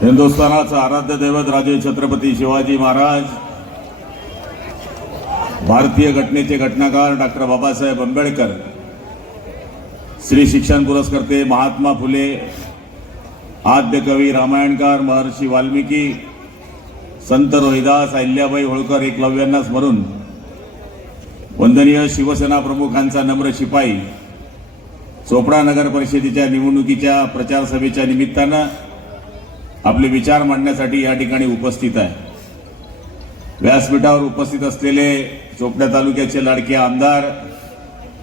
हिंदुस्थानाचं आराध्य दैवत राजे छत्रपती शिवाजी महाराज भारतीय घटनेचे घटनाकार डॉक्टर बाबासाहेब आंबेडकर श्री शिक्षण पुरस्कर्ते महात्मा फुले आद्य कवी रामायणकार महर्षी वाल्मिकी संत रोहिदास अहिल्याबाई होळकर एकलव्यांना स्मरून वंदनीय शिवसेना प्रमुखांचा नम्र शिपाई चोपडा नगर परिषदेच्या निवडणुकीच्या प्रचार सभेच्या निमित्तानं आपले विचार मांडण्यासाठी या ठिकाणी उपस्थित आहे. व्यासपीठावर उपस्थित असलेले चोपडा तालुक्याचे लाडके आमदार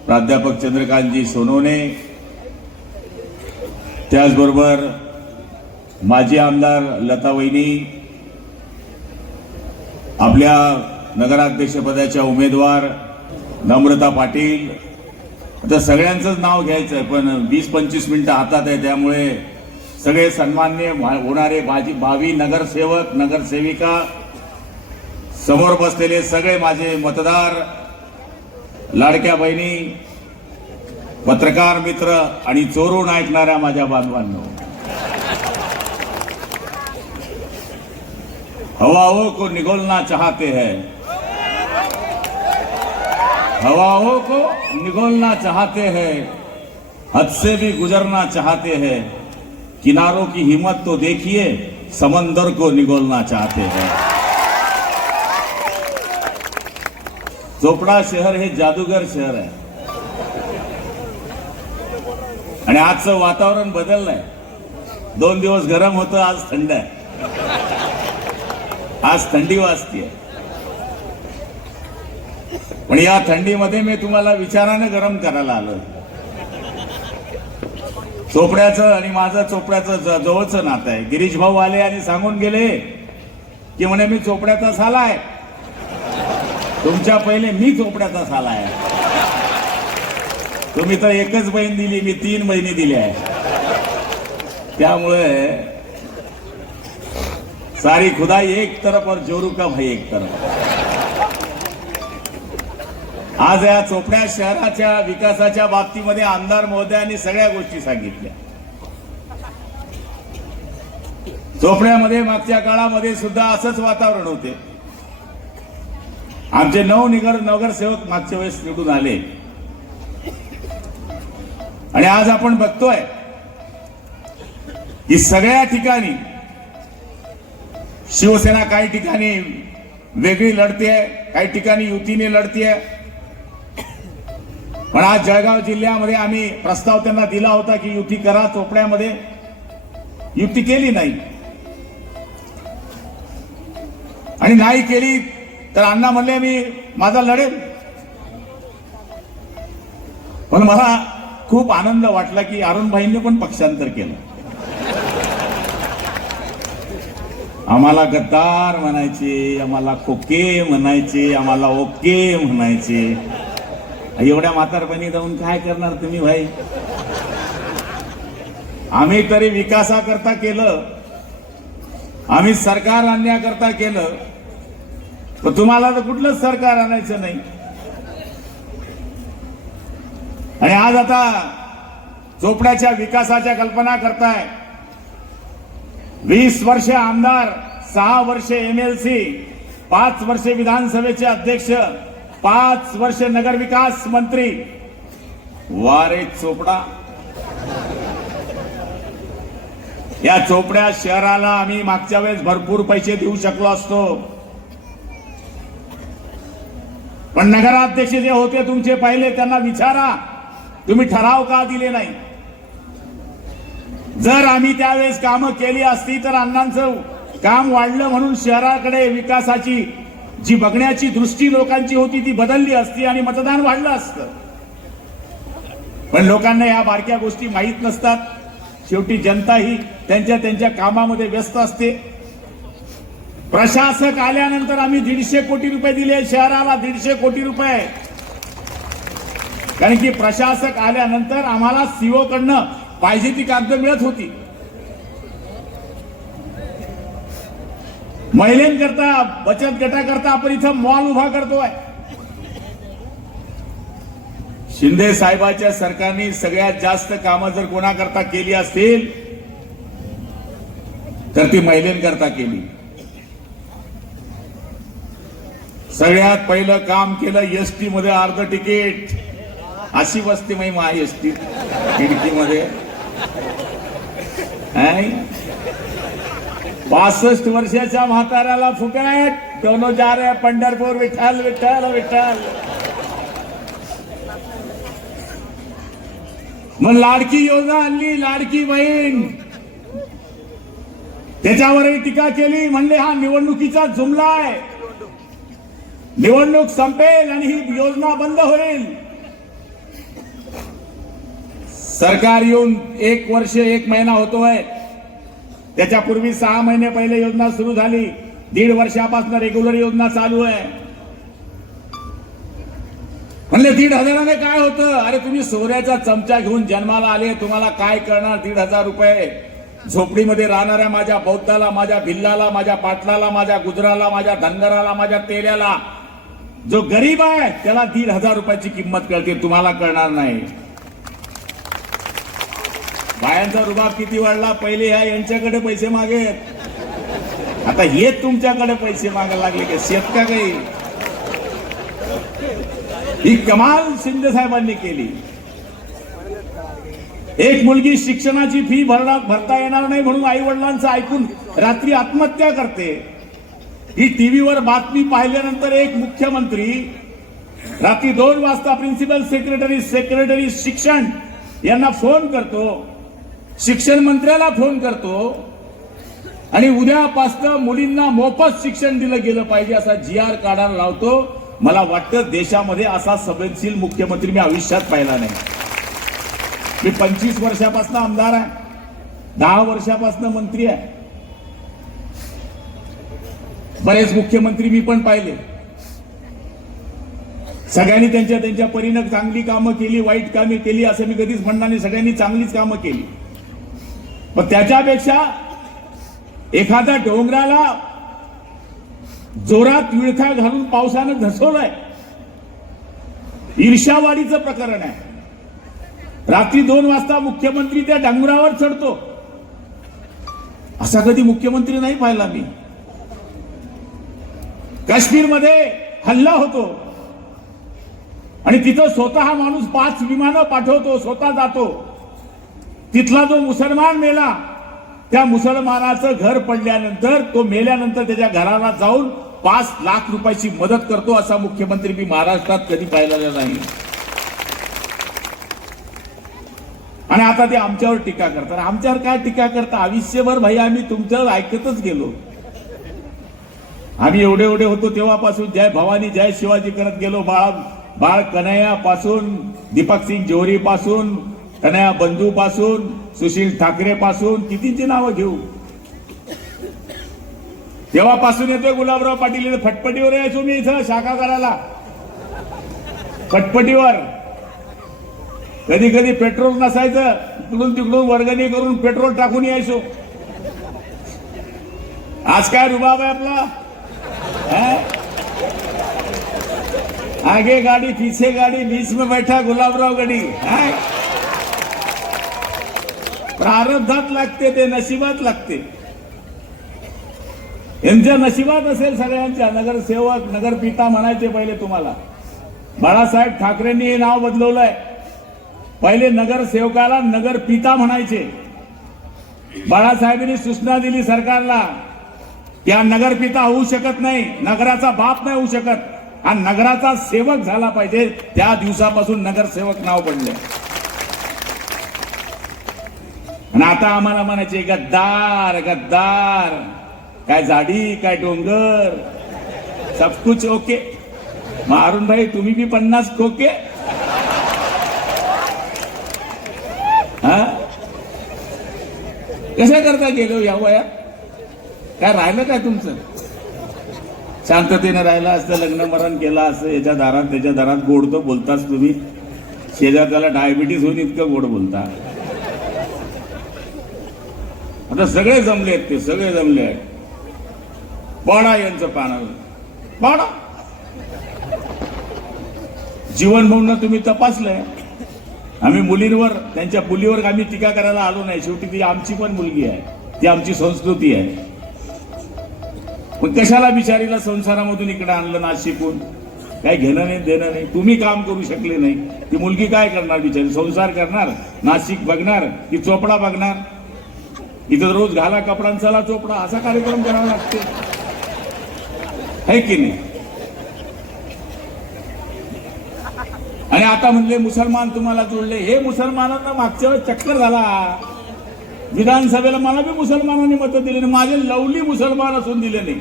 प्राध्यापक चंद्रकांतजी सोनवणे त्याचबरोबर माजी आमदार लता वहिनी आपल्या नगराध्यक्षपदाच्या उमेदवार नम्रता पाटील. आता सगळ्यांचंच नाव घ्यायचं आहे पण वीस पंचवीस मिनटं हातात आहे त्यामुळे सगळे सन्मान्य होणारे भाजी भावी नगरसेवक नगरसेविका समोर बसलेले सगळे माझे मतदार लाडक्या बहिणी पत्रकार मित्र आणि चोरून ऐकणाऱ्या माझ्या बांधवांनो. हवाओं को निगोलना चाहते हैं. हवाओं को निगोलना चाहते हैं. हद से भी गुजरना चाहते हैं. किनारों की हिम्मत तो देखिए समंदर को निगोलना चाहते हैं। चोपडा शहर हे जादूगर शहर आहे आणि आजचं वातावरण बदललंय. दोन दिवस गरम होतं आज थंड आहे. आज थंडी वाजते पण या थंडीमध्ये मी तुम्हाला विचारानं गरम करायला आलो चोपड्याचं आणि माझं चोपड्याचं ज- जवळचं नातं आहे. गिरीश भाऊ आले आणि सांगून गेले की म्हणे मी चोपड्याचा साला आहे. तुमच्या पहिले मी चोपड्याचा साला आहे. तुम्ही तर एकच बहीण दिली मी तीन बहिणी दिल्या आहे त्यामुळे सारी खुदाई एक तरफ और जोरू का भाई एक तरफ. आज या चोपड्या शहराच्या विकासाच्या बाबतीमध्ये आमदार महोदयांनी सगळ्या गोष्टी सांगितल्या. चोपड्यामध्ये मागच्या काळामध्ये सुद्धा असंच वातावरण होते. आमचे नऊ निगर नगरसेवक मागच्या वेळेस निवडून आले. आणि आज आपण बघतोय की सगळ्या ठिकाणी शिवसेना काही ठिकाणी वेगळी लढतीये काही ठिकाणी युतीने लढतीये. पण आज जळगाव जिल्ह्यामध्ये आम्ही प्रस्ताव त्यांना दिला होता की युती करा चोपड्यामध्ये. युती केली नाही. आणि नाही केली तर अण्णा म्हणले मी माझा लढेल. पण मला खूप आनंद वाटला की अरुणभाईंनी पण पक्षांतर केलं. आम्हाला गद्दार म्हणायचे आम्हाला खोके म्हणायचे आम्हाला ओके म्हणायचे. एवढ्या म्हातारपणी जाऊन काय करणार तुम्ही भाई? आम्ही तरी विकासाकरता केलं. आम्ही सरकार आणण्याकरता केलं. तर तुम्हाला तर कुठलंच सरकार आणायचं नाही. आणि आज आता चोपड्याच्या विकासाच्या कल्पना करताय. वीस वर्ष आमदार सहा वर्ष एमएलसी पाच वर्ष विधानसभेचे अध्यक्ष पाच वर्ष नगरविकास मंत्री. वारे चोपडा. या चोपड्या शहराला आम्ही मागच्या वेळेस भरपूर पैसे देऊ शकलो असतो. पण नगराध्यक्ष जे होते तुमचे पहिले त्यांना विचारा. तुम्ही ठराव का दिले नाही? जर आम्ही त्यावेळेस कामं केली असती तर अण्णांचं काम वाढलं म्हणून शहराकडे विकासाची जी बघण्याची दृष्टी लोकांची होती ती बदलली असती आणि मतदान वाढलं असतं. पण लोकांना या बारक्या गोष्टी माहीत नसतात. शेवटी जनता ही त्यांच्या त्यांच्या कामामध्ये व्यस्त असते. प्रशासक आल्यानंतर आम्ही दीडशे कोटी रुपये दिले शहराला दीडशे कोटी रुपये कारण की प्रशासक आल्यानंतर आम्हाला सीओ कडनं पाहिजे ती कागद मिळत होती. महिलांकरता बचत गटाकरता आपण इथं मॉल उभा करतोय. शिंदे साहेबाच्या सरकारने सगळ्यात जास्त कामं जर कोणाकरता केली असतील तर ती महिलांकरता केली. सगळ्यात पहिलं काम केलं एस टी मध्ये अर्ध तिकीट. अशी बसते माही मा एस टी खिडकीमध्ये पासष्ट वर्षाच्या म्हाताऱ्याला फुकट. दोनो जा रे पंढरपूर. विठ्ठल विठ्ठल विठ्ठल. मग लाडकी योजना आणली लाडकी बहीण. त्याच्यावरही टीका केली. म्हणले हा निवडणुकीचा जुमला आहे. निवडणूक संपेल आणि ही योजना बंद होईल. सरकार येऊन एक वर्ष एक महिना होतोय. त्याच्यापूर्वी सहा महिने पहिले योजना सुरू झाली. दीड वर्षापासून रेग्युलर योजना चालू आहे. म्हणले दीड हजाराने काय होतं? अरे तुम्ही सोऱ्याचा चमचा घेऊन जन्माला आले. तुम्हाला काय करणार? दीड हजार रुपये. झोपडीमध्ये राहणाऱ्या माझ्या बौद्धाला माझ्या भिल्लाला माझ्या पाटलाला माझ्या गुजराला माझ्या धनगराला माझ्या तेल्याला जो गरीब आहे त्याला दीड हजार रुपयाची किंमत कळते. तुम्हाला कळणार नाही. बायांचा रुबाब किती वाढला? पहिले ह्या यांच्याकडे पैसे मागेत. आता हे तुमच्याकडे पैसे मागायला लागले का? शेत का काही ही कमाल शिंदे साहेबांनी केली. एक मुलगी शिक्षणाची फी भरणार भरता येणार नाही म्हणून आई वडिलांचं ऐकून रात्री आत्महत्या करते. ही टीव्हीवर बातमी पाहिल्यानंतर एक मुख्यमंत्री रात्री दोन वाजता प्रिन्सिपल सेक्रेटरी सेक्रेटरी शिक्षण यांना फोन करतो. शिक्षण मंत्र्याला फोन करतो. आणि उद्यापासनं मुलींना मोफत शिक्षण दिलं गेलं पाहिजे असा जी आर काढायला लावतो. मला वाटतं देशामध्ये असा संवेदनशील मुख्यमंत्री मी आयुष्यात पाहिला नाही. मी पंचवीस वर्षापासून आमदार आहे. दहा वर्षापासून मंत्री आहे. बरेच मुख्यमंत्री मी पण पाहिले. सगळ्यांनी त्यांच्या त्यांच्या परीनं चांगली कामं केली वाईट कामे केली असं मी कधीच म्हणणार नाही. सगळ्यांनी चांगलीच कामं केली. पण त्याच्यापेक्षा एखाद्या डोंगराला जोरात विळखा घालून पावसानं धसवलंय ईर्ष्यावाडीचं प्रकरण आहे. रात्री दोन वाजता मुख्यमंत्री त्या डोंगरावर चढतो. असा कधी मुख्यमंत्री नाही पाहिला मी. काश्मीरमध्ये हल्ला होतो. आणि तिथं स्वतः माणूस पाच विमानं पाठवतो स्वतः जातो. तिथला जो मुसलमान मेला त्या मुसलमानाचं घर पडल्यानंतर तो मेल्यानंतर त्याच्या घराला जाऊन पाच लाख रुपयाची मदत करतो असा मुख्यमंत्री मी महाराष्ट्रात कधी पाहिलेला नाही. आणि आता ते आमच्यावर टीका करतात. आमच्यावर काय टीका करता? आयुष्यभर भाई आम्ही तुमच्यावर ऐकतच गेलो. आम्ही एवढे एवढे होतो तेव्हापासून जय भवानी जय शिवाजी करत गेलो. बाळ बाळ कन्हैया पासून दीपक सिंग जोहरी पासून कन्हैया बंधू पासून सुशील ठाकरे पासून कितीची नावं घेऊ? तेव्हापासून येतोय गुलाबराव पाटील फटपटीवर फटफटीवर यायचो मी इथं शाखा करायला. फटपटीवर. कधी कधी पेट्रोल नसायचं इकडून तिकडून वर्गणी करून पेट्रोल टाकून यायचो. आज काय रुबाब आहे आपला? आगे गाड़ी पीछे गाड़ी बीच में बैठा गुलाबराव गडी. हैं? प्रारब्धात लागते ते नशिबात लागते. यांच्या नशिबात असेल सगळ्यांच्या नगरसेवक नगरपिता म्हणायचे पहिले तुम्हाला. बाळासाहेब ठाकरेंनी हे नाव बदलवलंय. पहिले नगरसेवकाला नगरपिता म्हणायचे. बाळासाहेबांनी सूचना दिली सरकारला या नगरपिता होऊ शकत नाही नगराचा बाप नाही होऊ शकत. हा नगराचा सेवक झाला पाहिजे. त्या दिवसापासून नगरसेवक नाव पडले आणि आता आम्हाला म्हणायचे गद्दार गद्दार. काय झाडी काय डोंगर. सब कुछ ओके. मग अरुण भाई तुम्ही बी पन्नास खोके. हा? कशा करता गेलो या वयात काय राहिलं काय तुमचं? शांततेने राहिलं असतं लग्न मरण केलं असतं याच्या दारात त्याच्या दारात गोड तर बोलताच तुम्ही. शेजार त्याला डायबिटीस होऊन इतकं गोड बोलता. आता सगळे जमले आहेत ते सगळे जमले आहेत. पाडा यांचं पाना पाडा जीवन म्हणून तुम्ही तपासलंय. आम्ही मुलींवर त्यांच्या मुलीवर आम्ही टीका करायला आलो नाही. शेवटी ती आमची पण मुलगी आहे. ती आमची संस्कृती आहे. पण कशाला बिचारीला संसारामधून इकडे आणलं ना शिकून काही घेणं नाही देणं नाही. तुम्ही काम करू शकले नाही. ती मुलगी काय करणार बिचारी? संसार करणार? नाशिक बघणार? की चोपडा बघणार? इथं रोज घाला कपडा चला चोपडा असा कार्यक्रम करावा लागते. है की नाही? आणि आता म्हणले मुसलमान तुम्हाला जोडले. हे मुसलमानांना मागच्या वेळेस चक्कर झाला. विधानसभेला मला बी मुसलमानांनी मतं दिले नाही माझे लवली मुसलमान असून दिले नाही.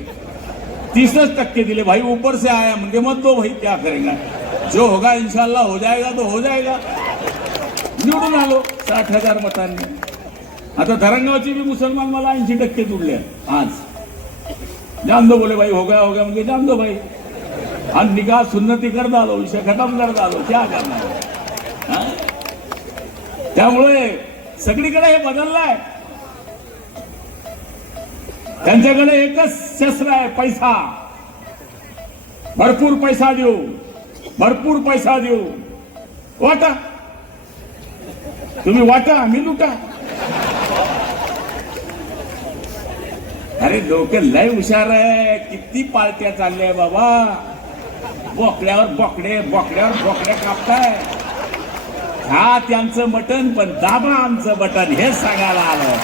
तीसच टक्के दिले. भाई ऊपर से आया म्हणजे मत तो भाई क्या करेगा? जो होगा इन्शाल्ला हो जाएगा तो हो जाएगा. निवडून आलो. साठ हजार मतांनी. आता धरणगावचे बी मुसलमान मला ऐंशी टक्के जुडले आज. जान दो बोले भाई हो गया हो गया म्हणजे जान दो भाई आज निकाह सुन्नती कर डालो विषय खतम कर डालो क्या करणार? त्यामुळे सगळीकडे हे बदललंय. त्यांच्याकडे एकच शस्त्र आहे पैसा. भरपूर पैसा देऊ. भरपूर पैसा देऊ. वाटा. तुम्ही वाटा आम्ही लुटा. अरे लोक लय हुशार आहे. किती पार्ट्या चालल्या बाबा. बोकड्यावर बोकडे बोकड्यावर बोकड्या कापताय. हा त्यांचं मटण पण दाबा आमचं बटन हे सांगायला आलं.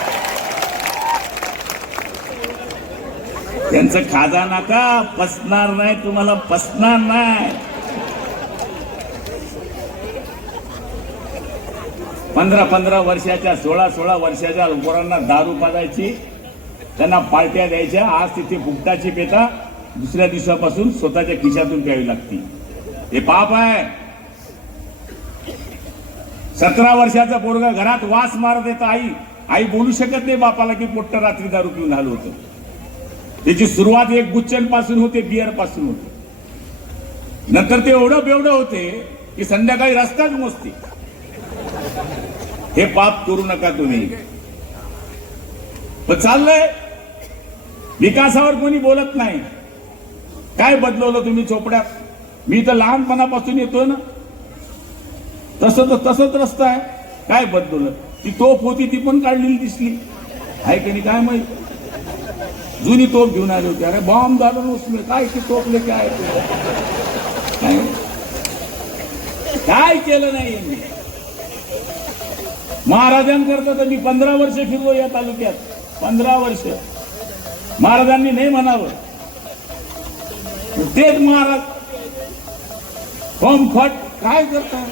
त्यांचं खाजा का पसणार नाही तुम्हाला पसणार नाही. पंधरा पंधरा वर्षाच्या सोळा सोळा वर्षाच्या पोरांना दारू पाजायची त्यांना पार्ट्या द्यायच्या आज तिथे फुकटाची पेता दुसऱ्या दिवसापासून स्वतःच्या खिशातून प्यावी लागते. हे पाप आहे. सतरा वर्षाचा पोरगा घरात वास मारत येतं आई. आई बोलू शकत नाही बापाला की पोट्ट रात्री दारू पिऊन झालं होतं. त्याची सुरुवात एक गुच्चनपासून होते बियरपासून होते. नंतर ते एवढं बेवढं होते की संध्याकाळी रस्ताच मोजते. हे पाप करू नका तुम्ही. पण चाललंय. विकासावर कोणी बोलत नाही. काय बदलवलं तुम्ही चोपड्यात? मी तर लहानपणापासून येतोय ना. तसं तर तसंच रस्ता आहे. काय बदलवलं? ती तोफ होती ती पण काढलेली दिसली. आहे की नाही काय माहीत? जुनी तोफ घेऊन आली होती. अरे बॉम्ब झालं नसलं काय की तोपले काय काय काय केलं नाही महाराजांकरता तर मी पंधरा वर्ष फिरलो या तालुक्यात. पंधरा वर्ष. महाराजांनी नाही म्हणावं. तेच महाराज होम काय करता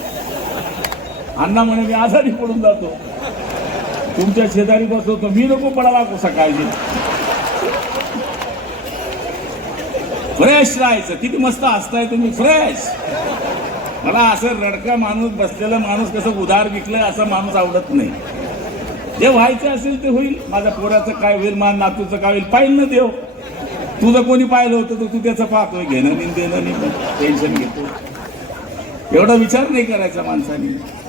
अण्णा म्हणे मी आजारी पडून जातो. तुमच्या शेजारी बसवतो. मी नको पडाला काळजी. फ्रेश राहायचं. किती मस्त हसताय तुम्ही फ्रेश. मला असं रडका माणूस बसलेला माणूस कसं उधार विकलं असा माणूस आवडत नाही. जे व्हायचं असेल ते होईल. माझ्या पोराचं काय होईल माझ्या नातूचं काय होईल पाहिलं ना देव. तुझं कोणी पाहिलं होतं तर तू त्याचं पाहतोय. घेणं नाही देणं नाही टेन्शन घेतो. एवढा विचार नाही करायचा माणसाने.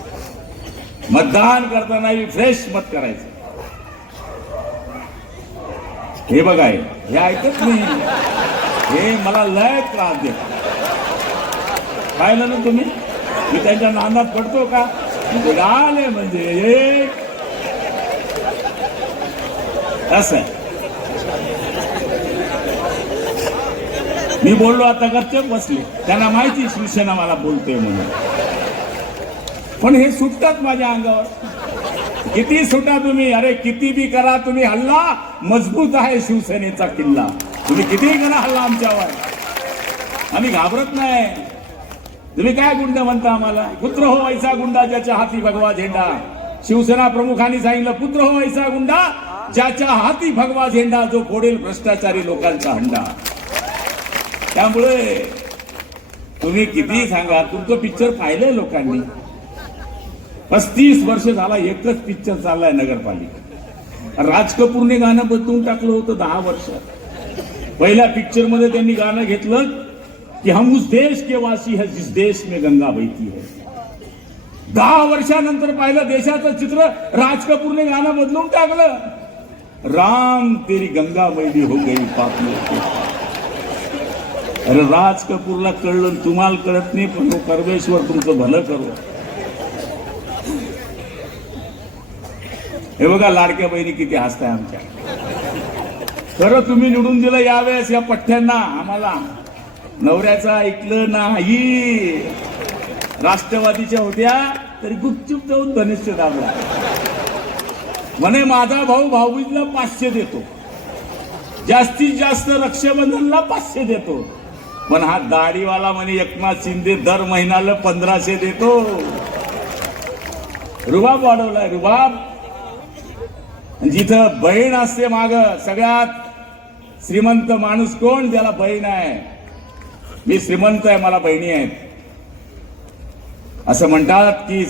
मतदान करताना फ्रेश मत करायचं. हे बघाय हे ऐकत नाही. हे मला लय त्रास देत. पाहिलं ना तुम्ही? मी त्यांच्या नांदात पडतो का? आले म्हणजे एक असं. मी बोललो आता गपचप बसले. त्यांना माहिती शिवसेना मला बोलतोय म्हणून. पण हे सुटतात माझ्या अंगावर. किती सुटा तुम्ही? अरे किती बी करा तुम्ही हल्ला. मजबूत आहे शिवसेनेचा किल्ला. तुम्ही कितीही करा हल्ला आमच्यावर आम्ही घाबरत नाही. तुम्ही काय गुंड म्हणता आम्हाला? पुत्र हो वैसा गुंडा ज्याच्या हाती भगवा झेंडा. शिवसेना प्रमुखांनी सांगितलं पुत्र हो वैसा गुंडा. ज्याच्या हाती भगवा झेंडा जो फोडेल भ्रष्टाचारी लोकांचा हंडा. त्यामुळे तुम्ही किती सांगा तुमचं पिक्चर पाहिलंय लोकांनी. पस्तीस वर्ष झाला एकच पिक्चर चाललाय नगरपालिका राज कपूरने गाणं बदलून टाकलं होतं दहा वर्ष. पहिल्या पिक्चरमध्ये त्यांनी गाणं घेतलं की हम उस देश के वासी है जिस देश में गंगा बहती है. दहा वर्षानंतर पाहिलं देशाचं चित्र राज कपूरने गाणं बदलून टाकलं. राम तेरी गंगा मैली हो गई पाप अरे राज कपूरला कळलं तुम्हाला कळत नाही पण तो परमेश्वर तुमचं भलं करू. हे बघा लाडक्या बहिणी किती हसताय आमच्या. खरं तुम्ही निवडून दिलं यावेळेस या पठ्ठ्यांना आम्हाला. नवऱ्याचं ऐकलं नाही. राष्ट्रवादीच्या होत्या तरी गुपचूप जाऊन धनुष्य दाबला. म्हणे माझा भाऊ भाऊबीजला पाचशे देतो. जास्तीत जास्त रक्षाबंधनला पाचशे देतो. पण हा दाढीवाला म्हणे एकनाथ शिंदे दर महिन्याला पंधराशे देतो. रुबाब वाढवलाय रुबाब. जिथं बहीण असते माग सगळ्यात श्रीमंत माणूस कोण? ज्याला बहीण आहे. मी श्रीमंत आहे मला बहिणी आहेत. असं म्हणतात की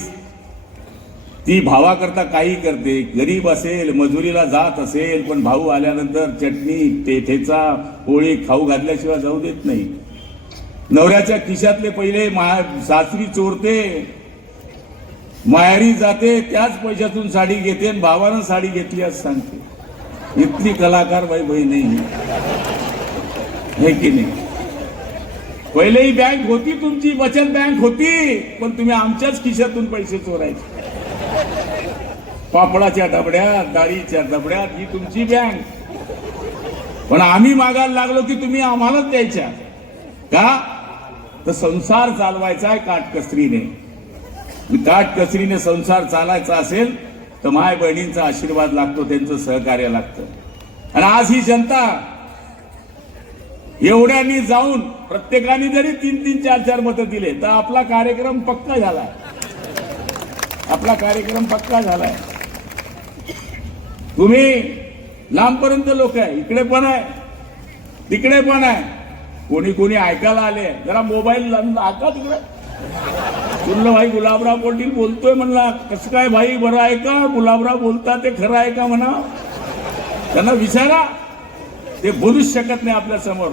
ती भावाकरता काही करते. गरीब असेल मजुरीला जात असेल पण भाऊ आल्यानंतर चटणी ते ठेचा पोळी खाऊ घातल्याशिवाय जाऊ देत नाही. नवऱ्याच्या खिशातले पहिले माया सासरी चोरते. माहेरी जाते त्याच पैशातून साडी घेते आणि भावानं साडी घेतली असं सांगते. इतकी कलाकार बाई बहीण नाही हे. की नाही? पहिले ही बँक होती तुमची बचत बँक होती पण तुम्ही आमच्याच खिशातून पैसे चोरायचे. पापडाच्या डबड्यात डाळीच्या डबड्यात ही तुमची बँक पण आम्ही मागायला लागलो की तुम्ही आम्हालाच द्यायच्या. का? तर संसार चालवायचा आहे काटकसरीने काटकसरीने संसार चालायचा असेल तर माय बहिणींचा आशीर्वाद लागतो त्यांचं सहकार्य लागतं. आणि आज ही जनता एवढ्यांनी जाऊन प्रत्येकाने जरी तीन तीन चार चार मतं दिले तर आपला कार्यक्रम पक्का झालाय. आपला कार्यक्रम पक्का झालाय. तुम्ही लांबपर्यंत लोक आहे इकडे पण आहे तिकडे पण आहे. कोणी कोणी ऐकायला आले जरा मोबाईल ऐका तिकडे. म्हणलं भाई गुलाबराव पाटील बोलतोय म्हणला कसं काय भाई बरं आहे का? गुलाबराव बोलता ते खरं आहे का म्हणा? त्यांना विचारा. ते बोलूच शकत नाही आपल्यासमोर.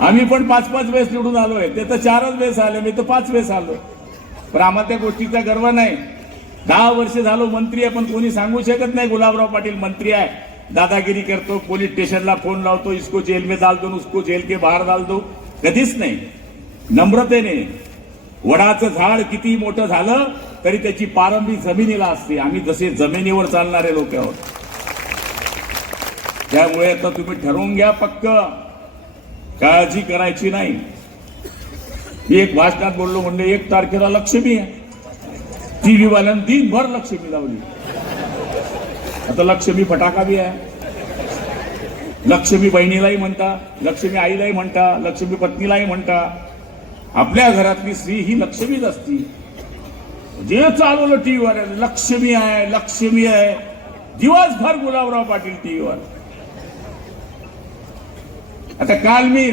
आम्ही पण पाच पाच वेळेस निवडून आलोय. ते तर चारच वेळेस आले मी तर पाच वेळेस आलो पण आम्हाला त्या गोष्टीचा गर्व नाही. दहा वर्ष झालो मंत्री आहे पण कोणी सांगू शकत नाही गुलाबराव पाटील मंत्री आहे. दादागिरी करतो पोलीस स्टेशनला फोन लावतो इसको जेल में डाल दो उसको जेल के बाहेर डाल दो. कधीच नाही. नम्रतेने वडाचं झाड किती मोठं झालं तरी त्याची पारंबी जमिनीला असते. आम्ही जसे जमिनीवर चालणारे लोक आहोत. त्यामुळे आता तुम्ही ठरवून घ्या पक्क. काळजी करायची नाही. मी एक भाषणात बोललो म्हणजे एक तारखेला लक्ष्मी आहे. टीव्ही वाल्यानं दिनभर लक्ष्मी लावली. आता लक्ष्मी फटाका बी आहे. लक्ष्मी बहिणीलाही म्हणता लक्ष्मी आईलाही म्हणता लक्ष्मी पत्नीलाही म्हणता. आपल्या घरातली स्त्री ही लक्ष्मीच असती. जे चालवलं टीव्हीवर लक्ष्मी आहे लक्ष्मी आहे. दिवसभर गुलाबराव पाटील टीव्हीवर. आता काल मी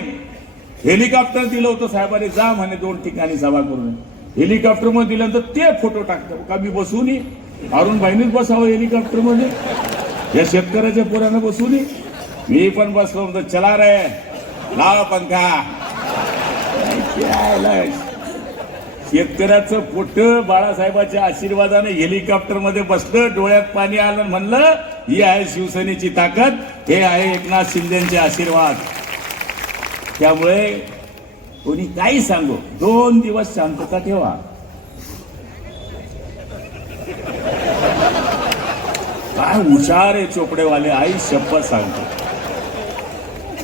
हेलिकॉप्टर दिलं होतं साहेबांनी जा म्हणे दोन ठिकाणी सभा करून. हेलिकॉप्टरमध्ये दिल्यानंतर ते फोटो टाकतात का मी बसू नये? अरुणभाईनीच बसावं हेलिकॉप्टरमध्ये या शेतकऱ्याच्या पोरानं बसू नये. मी पण बसलो म्हणतो चला रे लावा पंखा. शेतकऱ्याचं पोट बाळासाहेबाच्या आशीर्वादाने हेलिकॉप्टरमध्ये बसलं डोळ्यात पाणी आलं म्हणलं ही आहे शिवसेनेची ताकद हे आहे एकनाथ शिंदेचे आशीर्वाद. त्यामुळे कोणी काही सांगो. दोन दिवस शांतता ठेवा. काय हुशार आहे चोपडेवाले. आई शपथ सांगतो.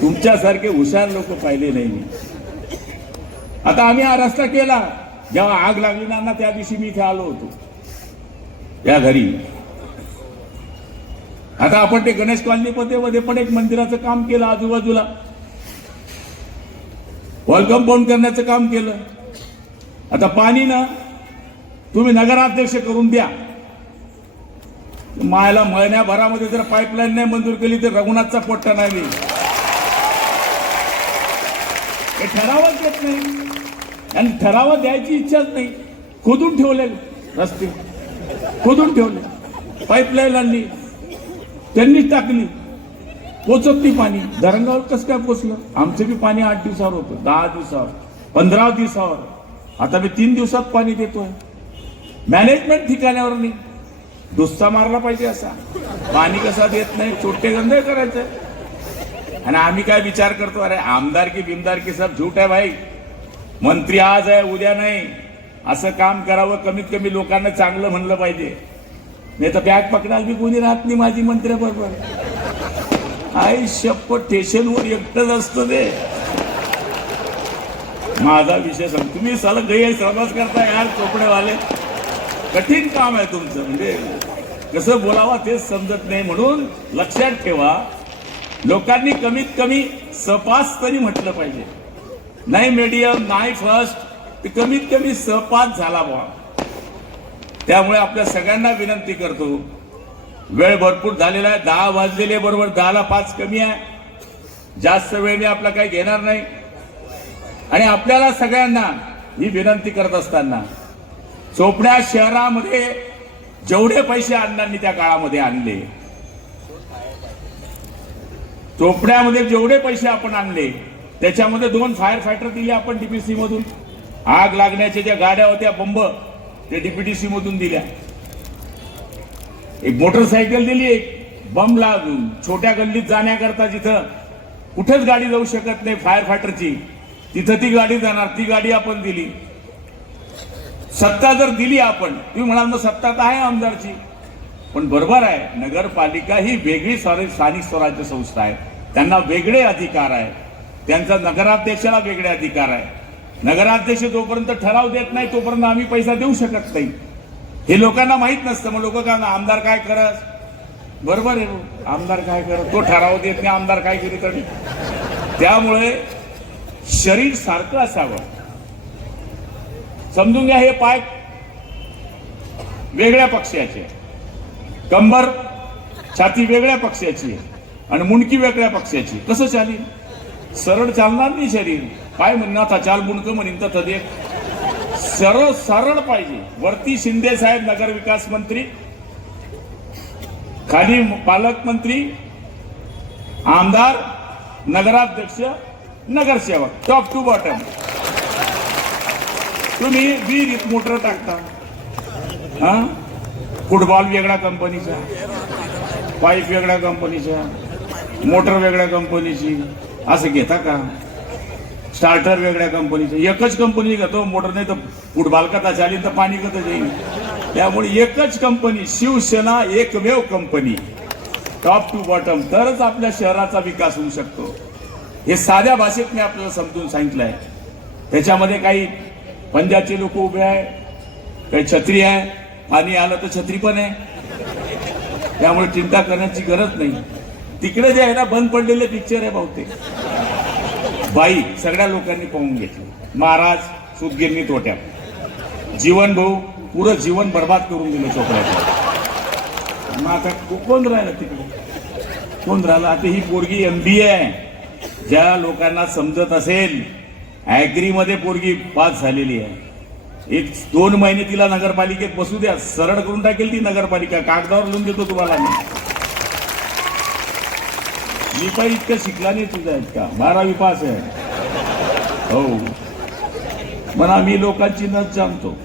तुमच्यासारखे हुशार लोक पाहिले नाही मी. आता आम्ही हा रस्ता केला. जेव्हा आग लागली ना त्या दिवशी मी इथे आलो होतो. या घरी. आता आपण ते गणेश कॉलनी मध्ये पण एक मंदिराचं काम केलं आजूबाजूला. वॉल कंपाऊंड करण्याचं काम केलं. आता पाणी ना तुम्ही नगराध्यक्ष करून द्या. मायला महिन्याभरामध्ये जर पाईपलाईन नाही मंजूर केली तर रघुनाथचा पोट्टा नाही देईल. हे ठरावच देत नाही. आणि ठराव द्यायची इच्छाच नाही. खोदून ठेवले रस्ते. खोदून ठेवले. पाईपलाईन आणली. त्यांनीच टाकली. पोचत नाही पाणी. धरणगावर कसं काय पोचलं? आमचं बी पाणी आठ दिवसावर होतं दहा दिवसावर पंधरा दिवसावर. आता मी तीन दिवसात पाणी देतोय. मॅनेजमेंट ठिकाण्यावर नाही. दुसरा मारला पाहिजे असा. पाणी कसा देत नाही छोटे गंध करायचं. आणि आम्ही काय विचार करतो अरे आमदार की बिमदार की सब झूट आहे भाई. मंत्री आज आहे उद्या नाही. असं काम करावं कमीत कमी लोकांना चांगलं म्हणलं पाहिजे. नाही तर बॅग पकडायला बी कोणी राहत नाही माझी मंत्र्याबरोबर आई शप्प स्टेशनवर एकटंच असतं ते. माझा विषय सांग तुम्ही सला गैर प्रवास करता यार चोपडेवाले. कठीण काम आहे तुमचं म्हणजे कसं बोलावा तेच समजत नाही म्हणून लक्षात ठेवा लोकांनी कमीत कमी सपास तरी म्हटलं पाहिजे. नाही मीडियम नाही फर्स्ट ते कमीत कमी सपास झाला बुवा. त्यामुळे आपल्या सगळ्यांना विनंती करतो वेळ भरपूर झालेला आहे. दहा वाजलेले बरोबर दहाला पाच कमी आहे. जास्त वेळ मी आपला काही घेणार नाही. आणि आपल्याला सगळ्यांना ही विनंती करत असताना चोपड्या शहरामध्ये जेवढे पैसे अण्णांनी त्या काळामध्ये आणले चोपड्यामध्ये जेवढे पैसे आपण आणले त्याच्यामध्ये दोन फायर फायटर दिले आपण डीपीसी मधून. आग लागण्याच्या ज्या गाड्या होत्या बंब ते डीपीटीसी मधून दिल्या. एक मोटरसायकल दिली एक बमला छोट्या गल्लीत जाण्याकरता जिथं कुठेच गाडी जाऊ शकत नाही फायर फायटरची तिथं ती गाडी जाणार ती गाडी आपण दिली. सत्ता जर दिली आपण तुम्ही म्हणाल ना सत्ता तर आहे आमदारची. पण बरोबर आहे नगरपालिका ही वेगळी स्थानिक स्वराज्य संस्था आहे. त्यांना वेगळे अधिकार आहे. त्यांचा नगराध्यक्षाला वेगळे अधिकार आहे. नगराध्यक्ष जोपर्यंत ठराव देत नाही तोपर्यंत आम्ही पैसा देऊ शकत नाही. हे लोकांना माहीत नसतं मग लोक काय आमदार काय करत? बरोबर आहे आमदार काय करत? तो ठराव देत नाही आमदार काय केली तरी? त्यामुळे शरीर सारखं असावं. समजून घ्या हे पाय वेगळ्या पक्षाचे कंबर छाती वेगळ्या पक्षाची आणि मुंडकी वेगळ्या पक्षाची कसं चालेल सरळ चालणार नाही शरीर. काय म्हणणार चाल मुंडकं म्हणीन तर तदे सरळ सरळ पाहिजे. वरती शिंदे साहेब नगर विकास मंत्री खाली पालकमंत्री आमदार नगराध्यक्ष नगरसेवक. टॉप टू बॉटम तुम्ही वीज मोटर टाकता. हा? फुटबॉल वेगळ्या कंपनीचा पाईप वेगळ्या कंपनीचा मोटर वेगळ्या कंपनीची असं घेता का? स्टार्टर वेगळ्या कंपनीचं एकच कंपनी घेतो मोटर नाही तर फुटबॉल कथा झाली तर पाणी कथा जाईल? त्यामुळे एकच कंपनी शिवसेना एकमेव कंपनी टॉप टू बॉटम तरच आपल्या शहराचा विकास होऊ शकतो. हे साध्या भाषेत मी आपल्याला समजून सांगितलंय. त्याच्यामध्ये काही पंजाबचे लोक उभे आहे काही छत्री आहे. पाणी आलं तर छत्री पण आहे. त्यामुळे चिंता करण्याची गरज नाही. तिकडे जे आहे ना बंद पडलेले पिक्चर आहे बहुतेक. बाई सगळ्या लोकांनी पाहून घेतली. महाराज सुदगिरणी तोट्यात. जीवन भाऊ पुरं जीवन बर्बाद करून दिलं चोपड्याचं. मग आता को- कोण राहिलं तिकडे? कोण राहिलं? आता ही पोरगी एम बी आहे. ज्या लोकांना समजत असेल ॲग्रीमध्ये पोरगी पास झालेली आहे. एक दोन महिने तिला नगरपालिकेत बसू द्या. सरळ करून टाकेल ती नगरपालिका. कागदावर लिहून देतो तुम्हाला मी पण इतकं शिकला नाही तुझा इतका. बारावी पास आहे. हो. पण आम्ही लोकांची नच जाणतो.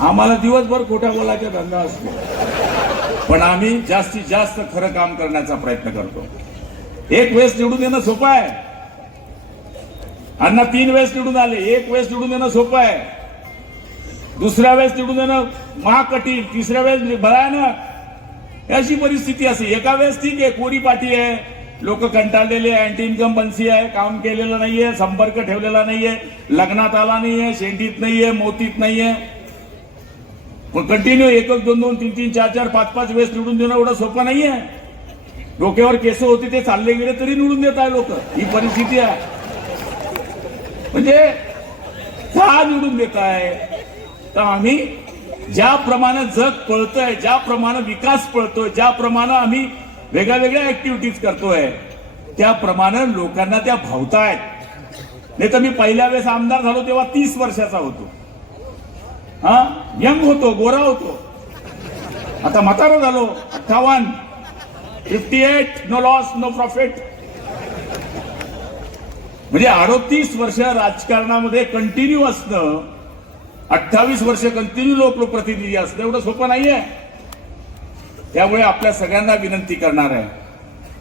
आम्हाला दिवसभर खोट्या बोलायचा धंदा असतो. पण आम्ही जास्तीत जास्त खरं काम करण्याचा प्रयत्न करतो. एक वेळेस निवडून येणं सोपं आहे. अण्णा तीन वेळेस निवडून आले एक वेळेस निवडून येणं सोपं आहे. दुसऱ्या वेळेस निवडून येणं महाकठीण तिसऱ्या वेळेस भयानक. अशी परिस्थिती असते एका वेळेस ठीक आहे कोरी पाठी आहे. लोक कंटाळलेले अँटी इन्कम्बन्सी आहे काम केलेलं नाहीये संपर्क ठेवलेला नाहीये लग्नात आला नाहीये शेंडीत नाहीये मोतीत नाहीये. पण कंटिन्यू एक एक दोन दोन तीन तीन चार चार पाच पाच वेळेस निवडून देणं एवढं सोपं नाहीये. डोक्यावर केस होते ते चालले गेले तरी निवडून देत आहे लोक. ही परिस्थिती आहे. म्हणजे का निवडून देत आहे तर आम्ही ज्याप्रमाणे जग पळतंय ज्याप्रमाणे विकास पळतोय ज्याप्रमाणे आम्ही वेगळ्या वेगळ्या ऍक्टिव्हिटीज करतोय त्याप्रमाणे लोकांना त्या भावतायत. नाही तर मी पहिल्या वेळेस आमदार झालो तेव्हा तीस वर्षाचा होतो. हा? यंग होतो गोरा होतो. आता म्हातारा झालो अठ्ठावन्न. Fifty eight no loss no profit म्हणजे अडोतीस वर्ष राजकारणामध्ये कंटिन्यू असणं अठ्ठावीस वर्ष कंटिन्यू लोकप्रतिनिधी असणं एवढं सोपं नाहीये. त्यामुळे आपल्या सगळ्यांना विनंती करणार आहे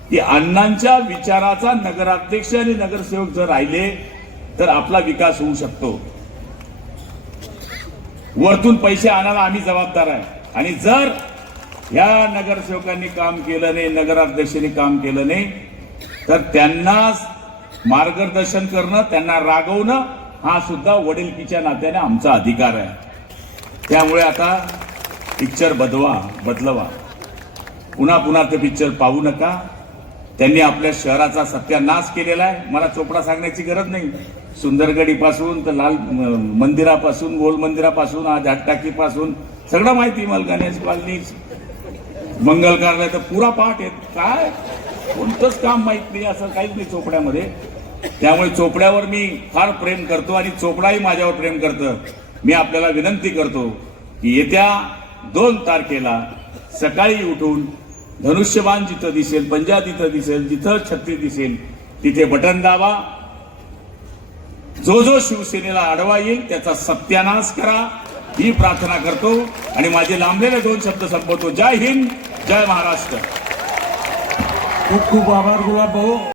की अण्णांच्या विचाराचा नगराध्यक्ष आणि नगरसेवक जर राहिले तर आपला विकास होऊ शकतो. वरतून पैसे आणायला आम्ही जबाबदार आहे. आणि जर या नगरसेवकांनी काम केलं नाही नगराध्यक्षांनी काम केलं नाही तर त्यांना मार्गदर्शन करणं त्यांना रागवणं हा सुद्धा वडीलकीच्या नात्याने आमचा अधिकार आहे. त्यामुळे आता पिक्चर बदवा बदलवा. पुन्हा पुन्हा ते पिक्चर पाहू नका. त्यांनी आपल्या शहराचा सत्यानाश केलेला आहे. मला चोपडा सांगण्याची गरज नाही. सुंदरगडीपासून तर लाल मंदिरापासून गोल मंदिरापासून आज टाकीपासून सगळं माहिती मला गणेश कॉलनी. मंगल कार्यालय तर पुरा पाठ आहे काय? कोणतंच काम माहीत नाही असं काहीच नाही चोपड्यामध्ये. त्यामुळे चोपड्यावर मी फार प्रेम करतो आणि चोपडाही माझ्यावर प्रेम करतं. मी आपल्याला विनंती करतो की येत्या दोन तारखेला सकाळी उठून धनुष्यबाण जिथं दिसेल पंजा तिथं दिसेल जिथं छत्री दिसेल तिथे बटन दाबा. जो जो शिवसेनेला आडवा येईल त्याचा सत्यानाश करा. ही प्रार्थना करतो आणि माझे लांबलेले दोन शब्द संपवतो. जय हिंद जय महाराष्ट्र. खूप खूप आभार गुलाब भाऊ.